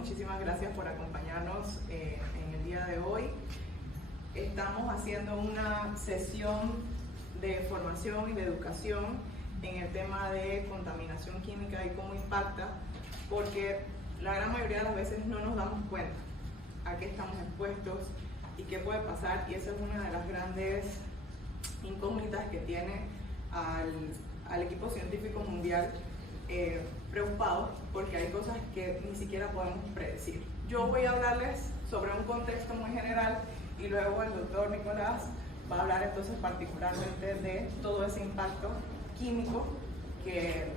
muchísimas gracias por acompañarnos en el día de hoy. Estamos haciendo una sesión de formación y de educación en el tema de contaminación química y cómo impacta, porque la gran mayoría de las veces no nos damos cuenta a qué estamos expuestos y qué puede pasar, y esa es una de las grandes incógnitas que tiene al equipo científico mundial preocupado, porque hay cosas que ni siquiera podemos predecir. Yo voy a hablarles sobre un contexto muy general y luego el doctor Nicolás va a hablar entonces particularmente de todo ese impacto químico que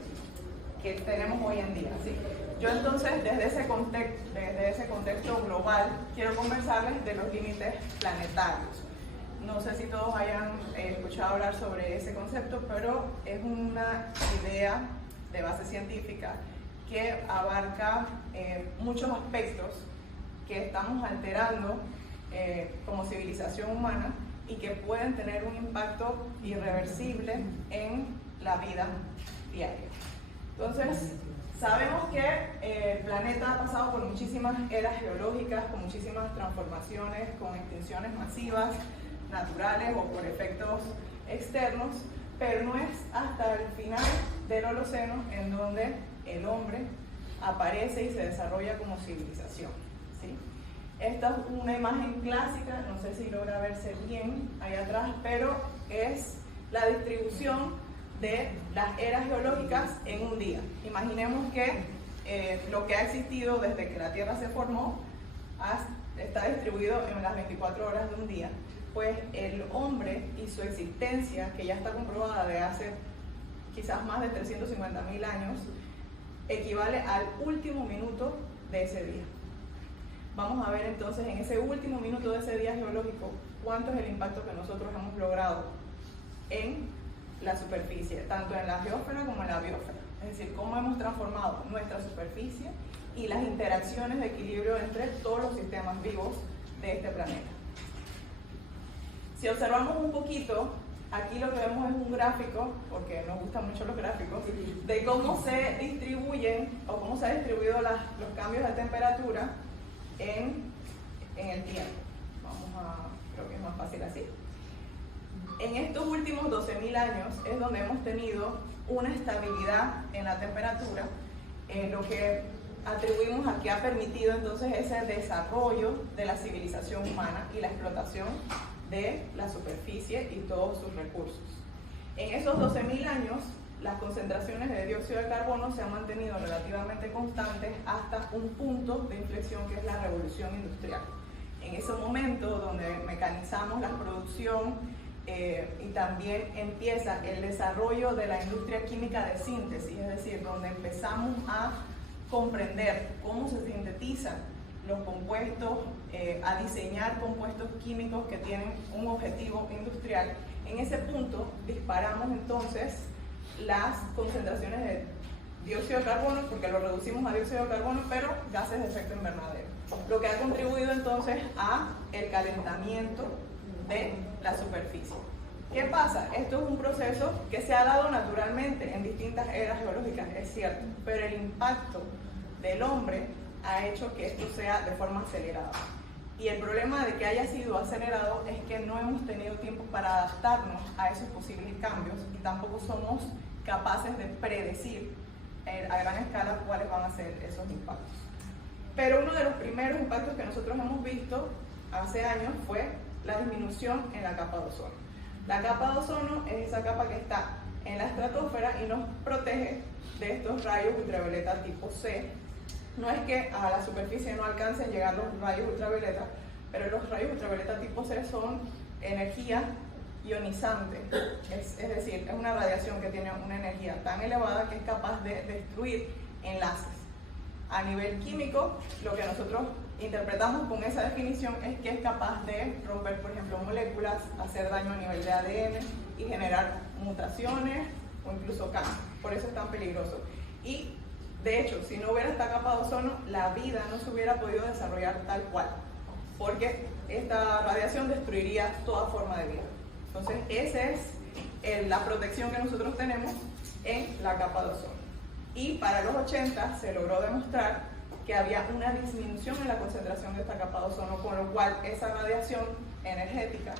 tenemos hoy en día, ¿sí? Yo entonces desde ese contexto global quiero conversarles de los límites planetarios. No sé si todos hayan escuchado hablar sobre ese concepto, pero es una idea de base científica que abarca muchos aspectos que estamos alterando como civilización humana y que pueden tener un impacto irreversible en la vida diaria. Entonces, sabemos que el planeta ha pasado por muchísimas eras geológicas, con muchísimas transformaciones, con extinciones masivas, naturales o por efectos externos, pero no es hasta el final del Holoceno en donde el hombre aparece y se desarrolla como civilización, ¿sí? Esta es una imagen clásica, no sé si logra verse bien ahí atrás, pero es la distribución de las eras geológicas en un día. Imaginemos que lo que ha existido desde que la Tierra se formó está distribuido en las 24 horas de un día. Pues el hombre y su existencia, que ya está comprobada de hace quizás más de 350.000 años, equivale al último minuto de ese día. Vamos a ver entonces en ese último minuto de ese día geológico cuánto es el impacto que nosotros hemos logrado en la superficie, tanto en la geósfera como en la biosfera. Es decir, cómo hemos transformado nuestra superficie y las interacciones de equilibrio entre todos los sistemas vivos de este planeta. Si observamos un poquito, aquí lo que vemos es un gráfico, porque nos gustan mucho los gráficos, de cómo se distribuyen o cómo se han distribuido los cambios de temperatura en el tiempo. Creo que es más fácil así. En estos últimos 12.000 años es donde hemos tenido una estabilidad en la temperatura, lo que atribuimos a que ha permitido entonces ese desarrollo de la civilización humana y la explotación de la superficie y todos sus recursos. En esos 12.000 años, las concentraciones de dióxido de carbono se han mantenido relativamente constantes hasta un punto de inflexión que es la revolución industrial. En ese momento donde mecanizamos la producción y también empieza el desarrollo de la industria química de síntesis, es decir, donde empezamos a comprender cómo se sintetizan los compuestos, a diseñar compuestos químicos que tienen un objetivo industrial. En ese punto disparamos entonces las concentraciones de dióxido de carbono, porque lo reducimos a dióxido de carbono, pero gases de efecto invernadero, lo que ha contribuido entonces a el calentamiento de la superficie. ¿Qué pasa? Esto es un proceso que se ha dado naturalmente en distintas eras geológicas, es cierto, pero el impacto del hombre ha hecho que esto sea de forma acelerada. Y el problema de que haya sido acelerado es que no hemos tenido tiempo para adaptarnos a esos posibles cambios y tampoco somos capaces de predecir a gran escala cuáles van a ser esos impactos. Pero uno de los primeros impactos que nosotros hemos visto hace años fue la disminución en la capa de ozono. La capa de ozono es esa capa que está en la estratosfera y nos protege de estos rayos ultravioleta tipo C. No es que a la superficie no alcancen a llegar los rayos ultravioleta, pero los rayos ultravioleta tipo C son energía ionizante, es decir, es una radiación que tiene una energía tan elevada que es capaz de destruir enlaces. A nivel químico, lo que nosotros interpretamos con esa definición es que es capaz de romper, por ejemplo, moléculas, hacer daño a nivel de ADN y generar mutaciones o incluso cáncer. Por eso es tan peligroso. Y de hecho, si no hubiera esta capa de ozono, la vida no se hubiera podido desarrollar tal cual, porque esta radiación destruiría toda forma de vida. Entonces, esa es la protección que nosotros tenemos en la capa de ozono. Y para los 80 se logró demostrar que había una disminución en la concentración de esta capa de ozono, con lo cual esa radiación energética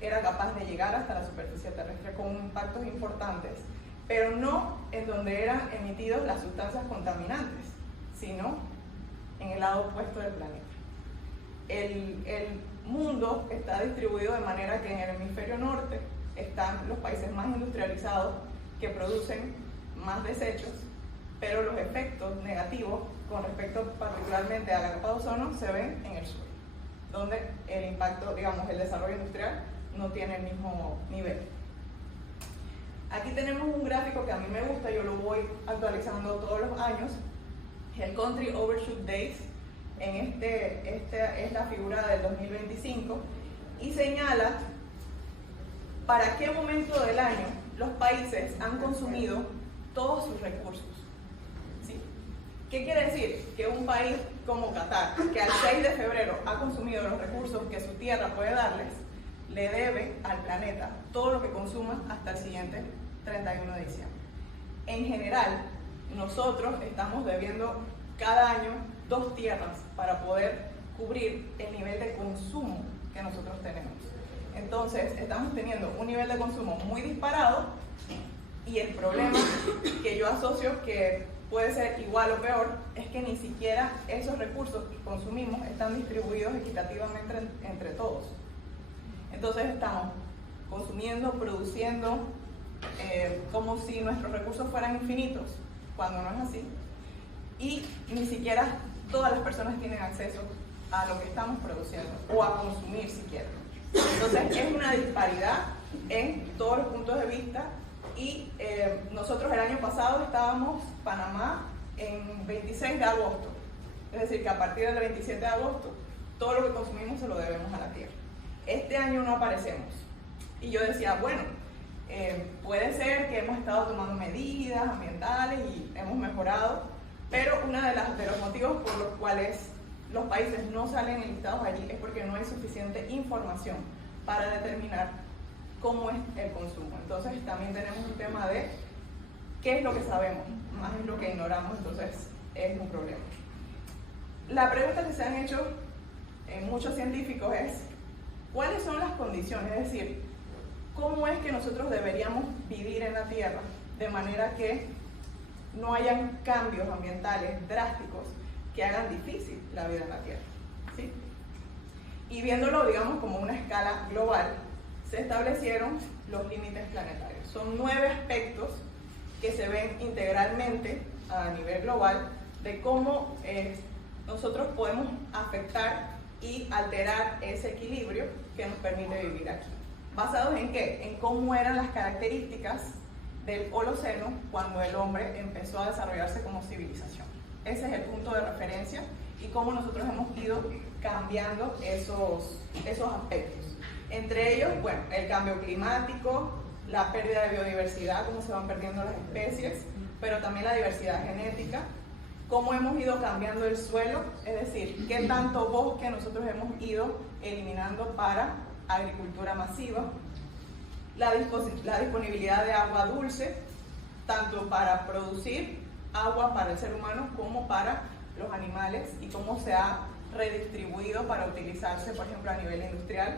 era capaz de llegar hasta la superficie terrestre con impactos importantes, pero no en donde eran emitidos las sustancias contaminantes, sino en el lado opuesto del planeta. El mundo está distribuido de manera que en el hemisferio norte están los países más industrializados que producen más desechos, pero los efectos negativos con respecto particularmente a la capa de ozono se ven en el sur, donde el impacto, digamos, el desarrollo industrial no tiene el mismo nivel. Aquí tenemos un gráfico que a mí me gusta, yo lo voy actualizando todos los años, el Country Overshoot Days. Esta es la figura del 2025 y señala para qué momento del año los países han consumido todos sus recursos. ¿Sí? ¿Qué quiere decir? Que un país como Qatar, que al 6 de febrero ha consumido los recursos que su tierra puede darles, le debe al planeta todo lo que consuma hasta el siguiente 31 de diciembre. En general, nosotros estamos debiendo cada año 2 tierras para poder cubrir el nivel de consumo que nosotros tenemos. Entonces, estamos teniendo un nivel de consumo muy disparado y el problema que yo asocio que puede ser igual o peor es que ni siquiera esos recursos que consumimos están distribuidos equitativamente entre todos. Entonces, estamos consumiendo, produciendo, como si nuestros recursos fueran infinitos, cuando no es así. Y ni siquiera todas las personas tienen acceso a lo que estamos produciendo o a consumir siquiera. Entonces es una disparidad en todos los puntos de vista y nosotros el año pasado estábamos, Panamá, en 26 de agosto. Es decir, que a partir del 27 de agosto todo lo que consumimos se lo debemos a la tierra. Este año no aparecemos. Y yo decía, bueno, puede ser que hemos estado tomando medidas ambientales y hemos mejorado, pero uno de los motivos por los cuales los países no salen enlistados allí es porque no hay suficiente información para determinar cómo es el consumo. Entonces también tenemos un tema de qué es lo que sabemos, más es lo que ignoramos, entonces es un problema. La pregunta que se han hecho muchos científicos es ¿cuáles son las condiciones? Es decir, ¿cómo es que nosotros deberíamos vivir en la Tierra de manera que no hayan cambios ambientales drásticos que hagan difícil la vida en la Tierra? ¿Sí? Y viéndolo, digamos, como una escala global, se establecieron los límites planetarios. Son 9 aspectos que se ven integralmente a nivel global de cómo nosotros podemos afectar y alterar ese equilibrio que nos permite vivir aquí. ¿Basados en qué? En cómo eran las características del Holoceno cuando el hombre empezó a desarrollarse como civilización. Ese es el punto de referencia y cómo nosotros hemos ido cambiando esos aspectos. Entre ellos, bueno, el cambio climático, la pérdida de biodiversidad, cómo se van perdiendo las especies, pero también la diversidad genética, cómo hemos ido cambiando el suelo, es decir, qué tanto bosque nosotros hemos ido eliminando para agricultura masiva, la disponibilidad de agua dulce, tanto para producir agua para el ser humano como para los animales, y cómo se ha redistribuido para utilizarse, por ejemplo, a nivel industrial,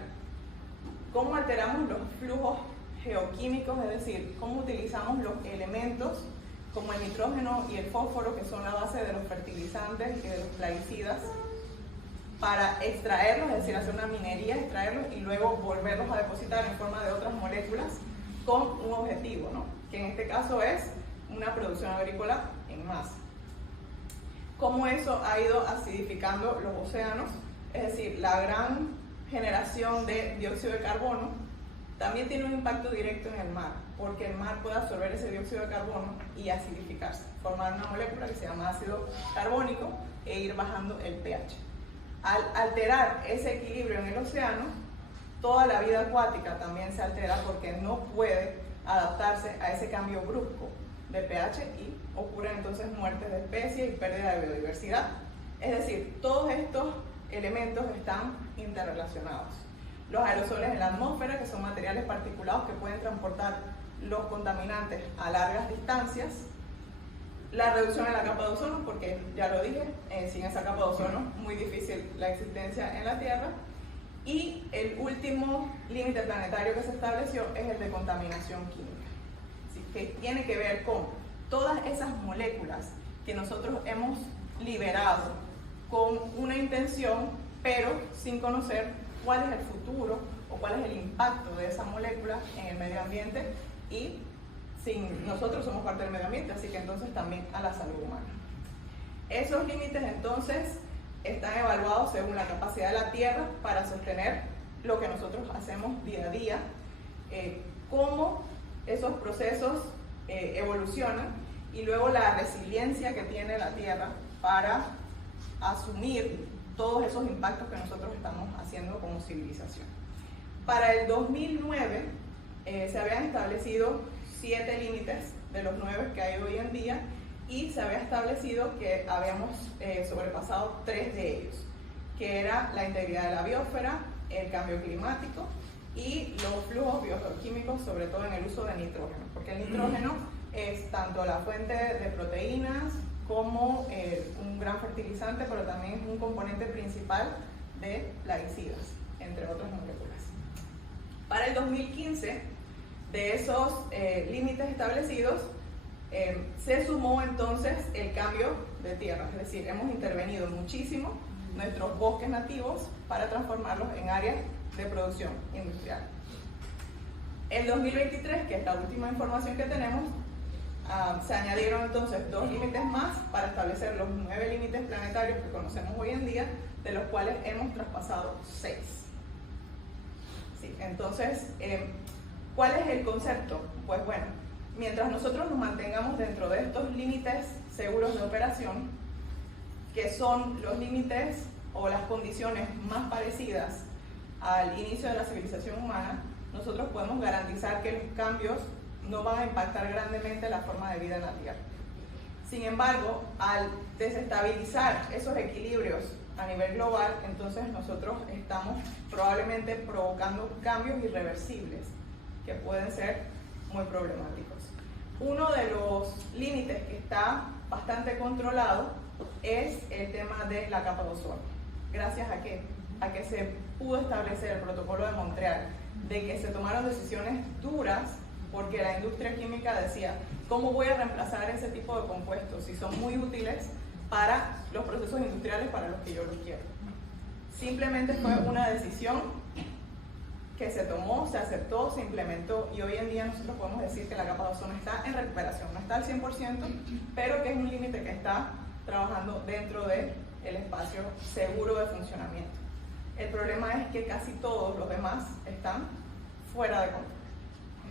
cómo alteramos los flujos geoquímicos, es decir, cómo utilizamos los elementos como el nitrógeno y el fósforo, que son la base de los fertilizantes y de los plaguicidas, para extraerlos, es decir, hacer una minería, extraerlos y luego volverlos a depositar en forma de otras moléculas con un objetivo, ¿no? Que en este caso es una producción agrícola en masa. Cómo eso ha ido acidificando los océanos, es decir, la gran generación de dióxido de carbono también tiene un impacto directo en el mar, porque el mar puede absorber ese dióxido de carbono y acidificarse, formar una molécula que se llama ácido carbónico e ir bajando el pH. Al alterar ese equilibrio en el océano, toda la vida acuática también se altera porque no puede adaptarse a ese cambio brusco de pH y ocurren entonces muertes de especies y pérdida de biodiversidad. Es decir, todos estos elementos están interrelacionados. Los aerosoles en la atmósfera, que son materiales particulados que pueden transportar los contaminantes a largas distancias, La reducción en la capa de ozono, porque ya lo dije, sin esa capa de ozono muy difícil la existencia en la Tierra. Y el último límite planetario que se estableció es el de contaminación química, ¿sí? Que tiene que ver con todas esas moléculas que nosotros hemos liberado con una intención, pero sin conocer cuál es el futuro o cuál es el impacto de esa molécula en el medio ambiente, y nosotros somos parte del medio ambiente, así que entonces también a la salud humana. Esos límites entonces están evaluados según la capacidad de la Tierra para sostener lo que nosotros hacemos día a día, cómo esos procesos evolucionan, y luego la resiliencia que tiene la Tierra para asumir todos esos impactos que nosotros estamos haciendo como civilización. Para el 2009 se habían establecido 7 límites de los 9 que hay hoy en día, y se había establecido que habíamos sobrepasado 3 de ellos, que era la integridad de la biosfera, el cambio climático y los flujos biogeoquímicos, sobre todo en el uso de nitrógeno, porque el nitrógeno es tanto la fuente de proteínas como un gran fertilizante, pero también es un componente principal de plaguicidas, entre otras moléculas. Para el 2015, de esos límites establecidos, se sumó entonces el cambio de tierra, es decir, hemos intervenido muchísimo nuestros bosques nativos para transformarlos en áreas de producción industrial. En 2023, que es la última información que tenemos, se añadieron entonces 2 límites más para establecer los 9 límites planetarios que conocemos hoy en día, de los cuales hemos traspasado 6. Sí, entonces, ¿cuál es el concepto? Pues bueno, mientras nosotros nos mantengamos dentro de estos límites seguros de operación, que son los límites o las condiciones más parecidas al inicio de la civilización humana, nosotros podemos garantizar que los cambios no van a impactar grandemente la forma de vida en la Tierra. Sin embargo, al desestabilizar esos equilibrios a nivel global, entonces nosotros estamos probablemente provocando cambios irreversibles que pueden ser muy problemáticos. Uno de los límites que está bastante controlado es el tema de la capa de ozono. Gracias a que se pudo establecer el protocolo de Montreal, de que se tomaron decisiones duras, porque la industria química decía, ¿cómo voy a reemplazar ese tipo de compuestos si son muy útiles para los procesos industriales para los que yo los quiero? Simplemente fue una decisión que se tomó, se aceptó, se implementó, y hoy en día nosotros podemos decir que la capa de ozono está en recuperación, no está al 100%, pero que es un límite que está trabajando dentro del espacio seguro de funcionamiento. El problema es que casi todos los demás están fuera de control.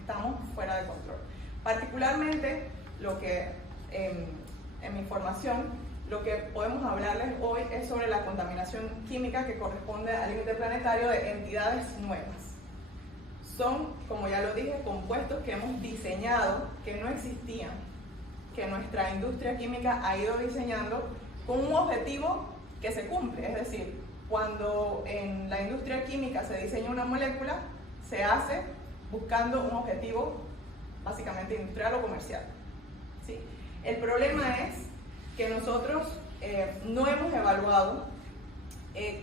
Estamos fuera de control. Particularmente, lo que en mi formación, lo que podemos hablarles hoy es sobre la contaminación química que corresponde al límite planetario de entidades nuevas. Son, como ya lo dije, compuestos que hemos diseñado, que no existían, que nuestra industria química ha ido diseñando con un objetivo que se cumple. Es decir, cuando en la industria química se diseña una molécula, se hace buscando un objetivo básicamente industrial o comercial, ¿sí? El problema es que nosotros no hemos evaluado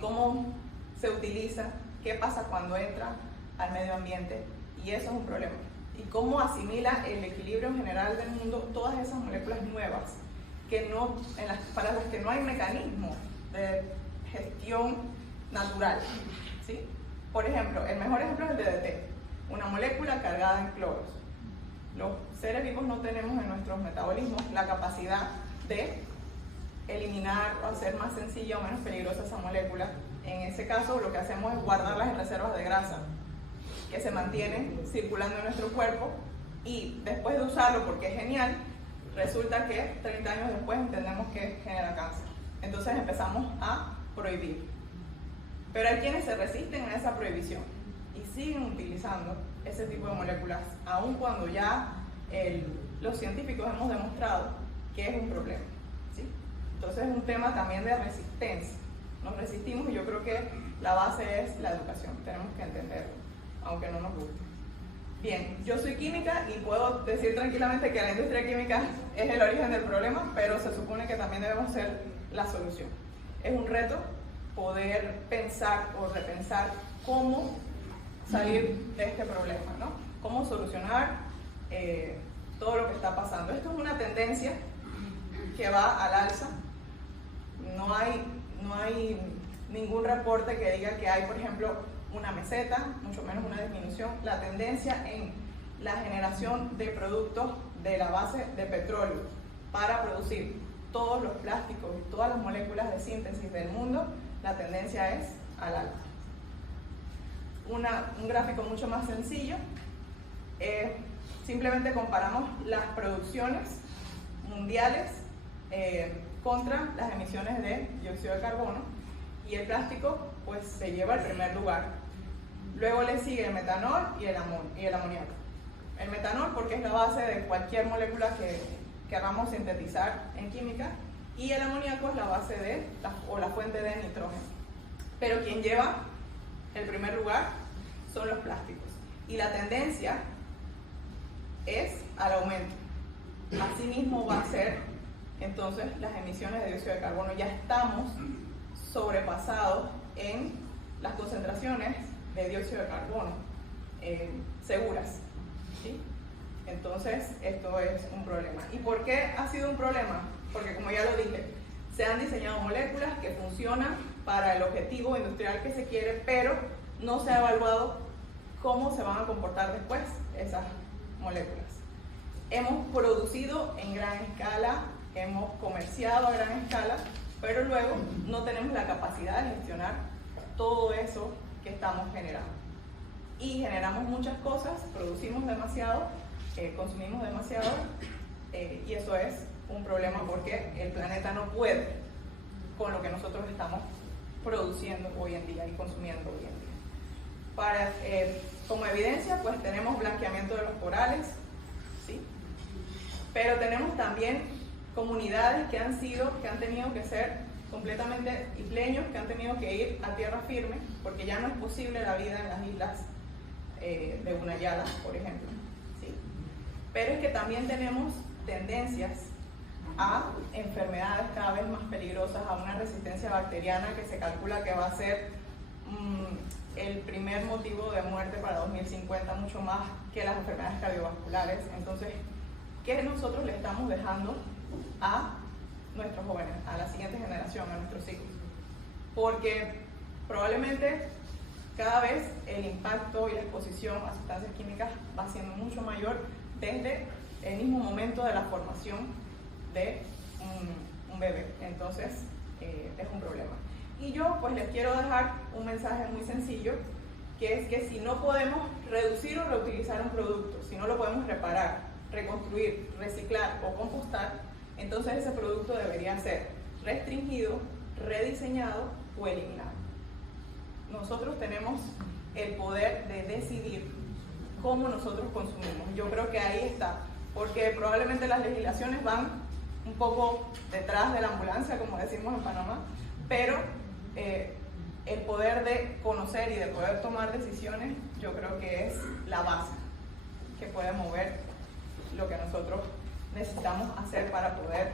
cómo se utiliza, qué pasa cuando entra al medio ambiente, y eso es un problema. Y cómo asimila el equilibrio general del mundo todas esas moléculas nuevas que para las que no hay mecanismo de gestión natural, ¿sí? Por ejemplo, el mejor ejemplo es el DDT, una molécula cargada en cloros. Los seres vivos no tenemos en nuestros metabolismos la capacidad de eliminar o hacer más sencilla o menos peligrosa esa molécula. En ese caso, lo que hacemos es guardarlas en reservas de grasa que se mantienen circulando en nuestro cuerpo, y después de usarlo, porque es genial, resulta que 30 años después entendemos que genera cáncer. Entonces empezamos a prohibir. Pero hay quienes se resisten a esa prohibición y siguen utilizando ese tipo de moléculas, aun cuando ya los científicos hemos demostrado que es un problema, ¿sí? Entonces es un tema también de resistencia. Nos resistimos, y yo creo que la base es la educación. Tenemos que entenderlo, aunque no nos guste. Bien, yo soy química y puedo decir tranquilamente que la industria química es el origen del problema, pero se supone que también debemos ser la solución. Es un reto poder pensar o repensar cómo salir de este problema, ¿no? Cómo solucionar todo lo que está pasando. Esto es una tendencia que va al alza. No hay ningún reporte que diga que hay, por ejemplo, una meseta, mucho menos una disminución. La tendencia en la generación de productos de la base de petróleo para producir todos los plásticos y todas las moléculas de síntesis del mundo, la tendencia es al alza. Un gráfico mucho más sencillo, simplemente comparamos las producciones mundiales contra las emisiones de dióxido de carbono, y el plástico pues se lleva el primer lugar. Luego le sigue el metanol y el amoníaco. El metanol porque es la base de cualquier molécula que queramos sintetizar en química, y el amoníaco es la base de la fuente de nitrógeno. Pero quien lleva el primer lugar son los plásticos, y la tendencia es al aumento. Asimismo va a ser entonces las emisiones de dióxido de carbono. Ya estamos sobrepasados en las concentraciones de dióxido de carbono seguras, ¿sí? Entonces esto es un problema. ¿Y por qué ha sido un problema? Porque, como ya lo dije, se han diseñado moléculas que funcionan para el objetivo industrial que se quiere, pero no se ha evaluado cómo se van a comportar después esas moléculas. Hemos producido en gran escala, hemos comerciado a gran escala, pero luego no tenemos la capacidad de gestionar todo eso que estamos generando. Y generamos muchas cosas, producimos demasiado, consumimos demasiado, y eso es un problema porque el planeta no puede con lo que nosotros estamos produciendo hoy en día y consumiendo hoy en día. Como evidencia, pues tenemos blanqueamiento de los corales, ¿sí? Pero tenemos también comunidades que han tenido que ser completamente isleños, que han tenido que ir a tierra firme, porque ya no es posible la vida en las islas de Unayala, por ejemplo, ¿sí? Pero es que también tenemos tendencias a enfermedades cada vez más peligrosas, a una resistencia bacteriana que se calcula que va a ser el primer motivo de muerte para 2050, mucho más que las enfermedades cardiovasculares. Entonces, ¿qué nosotros le estamos dejando a nuestros jóvenes, a la siguiente generación, a nuestros hijos? Porque probablemente cada vez el impacto y la exposición a sustancias químicas va siendo mucho mayor desde el mismo momento de la formación de un bebé. Entonces es un problema. Y yo pues les quiero dejar un mensaje muy sencillo, que es que si no podemos reducir o reutilizar un producto, si no lo podemos reparar, reconstruir, reciclar o compostar, entonces ese producto debería ser restringido, rediseñado o eliminado. Nosotros tenemos el poder de decidir cómo nosotros consumimos. Yo creo que ahí está, porque probablemente las legislaciones van un poco detrás de la ambulancia, como decimos en Panamá, pero el poder de conocer y de poder tomar decisiones, yo creo que es la base que puede mover lo que nosotros necesitamos hacer para poder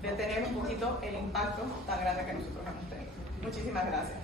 detener un poquito el impacto tan grande que nosotros hemos tenido. Muchísimas gracias.